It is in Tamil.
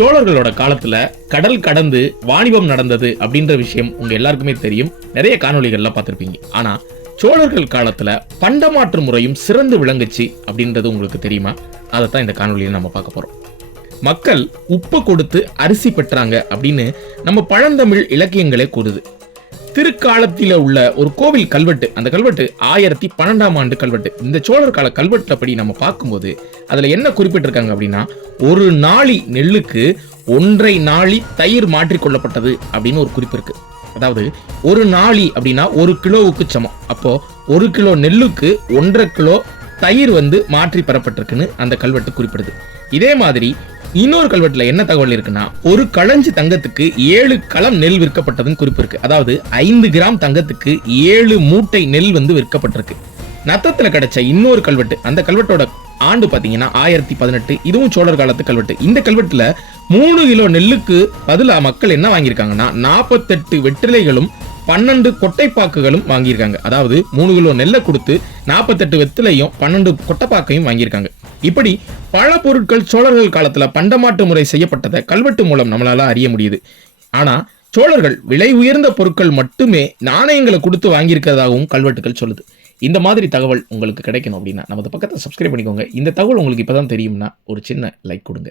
சோழர்களோட காலத்துல கடல் கடந்து வாணிபம் நடந்தது அப்படின்ற விஷயம் உங்க எல்லாருக்குமே தெரியும். நிறைய காணொளிகள்ல பார்த்திருப்பீங்க. ஆனா சோழர்கள் காலத்துல பண்டமாற்று முறையும் சிறந்து விளங்குச்சு அப்படின்றது உங்களுக்கு தெரியுமா? அதைத்தான் இந்த காணொலியில் நம்ம பார்க்க போறோம். மக்கள் உப்பு கொடுத்து அரிசி பெற்றாங்க அப்படின்னு நம்ம பழந்தமிழ் இலக்கியங்களே கூறுது. திருக்காலத்தில் உள்ள ஒரு கோவில் கல்வெட்டு அந்த கல்வெட்டு ஆயிரத்தி பன்னெண்டாம் ஆண்டு கல்வெட்டு. இந்த சோழர் கால கல்வெட்டு படி நம்ம பார்க்கும்போது அதுல என்ன குறிப்பிட்டிருக்காங்க அப்படின்னா ஒரு நாளி நெல்லுக்கு ஒன்றை நாளி தயிர் மாற்றிக்கொள்ளப்பட்டது அப்படின்னு ஒரு குறிப்பு இருக்கு. அதாவது ஒரு நாளி அப்படின்னா ஒரு கிலோவுக்கு சமம். அப்போ ஒரு கிலோ நெல்லுக்கு ஒன்றரை கிலோ தயிர் வந்து மாற்றி பெறப்பட்டிருக்குன்னு அந்த கல்வெட்டு குறிப்பிடுது. இதே மாதிரி இன்னொரு கல்வெட்டுல என்ன தகவல் இருக்குன்னா ஒரு களஞ்சி தங்கத்துக்கு ஏழு களம் நெல் விற்கப்பட்டதுன்னு குறிப்பு இருக்கு. அதாவது ஐந்து கிராம் தங்கத்துக்கு ஏழு மூட்டை நெல் வந்து விற்கப்பட்டிருக்கு. நத்தத்துல கிடைச்ச இன்னொரு கல்வெட்டு அந்த கல்வெட்டோட ஆண்டு பாத்தீங்கன்னா ஆயிரத்தி பதினெட்டு. இதுவும் சோழர் காலத்து கல்வெட்டு. இந்த கல்வெட்டுல மூணு கிலோ நெல்லுக்கு பதிலாக மக்கள் என்ன வாங்கியிருக்காங்கன்னா நாற்பத்தெட்டு வெற்றிலைகளும் பன்னெண்டு கொட்டைப்பாக்குகளும் வாங்கியிருக்காங்க. அதாவது மூணு கிலோ நெல்லை கொடுத்து நாற்பத்தெட்டு வெத்திலையும் பன்னெண்டு கொட்டைப்பாக்கையும் வாங்கியிருக்காங்க. இப்படி பல பொருட்கள் சோழர்கள் காலத்தில் பண்டமாட்டு முறை செய்யப்பட்டதை கல்வெட்டு மூலம் நம்மளால அறிய முடியுது. ஆனால் சோழர்கள் விலை உயர்ந்த பொருட்கள் மட்டுமே நாணயங்களை கொடுத்து வாங்கியிருக்கிறதாகவும் கல்வெட்டுகள் சொல்லுது. இந்த மாதிரி தகவல் உங்களுக்கு கிடைக்கணும் அப்படின்னா நமது பக்கத்தை சப்ஸ்கிரைப் பண்ணிக்கோங்க. இந்த தகவல் உங்களுக்கு இப்பதான் தெரியும்னா ஒரு சின்ன லைக் கொடுங்க.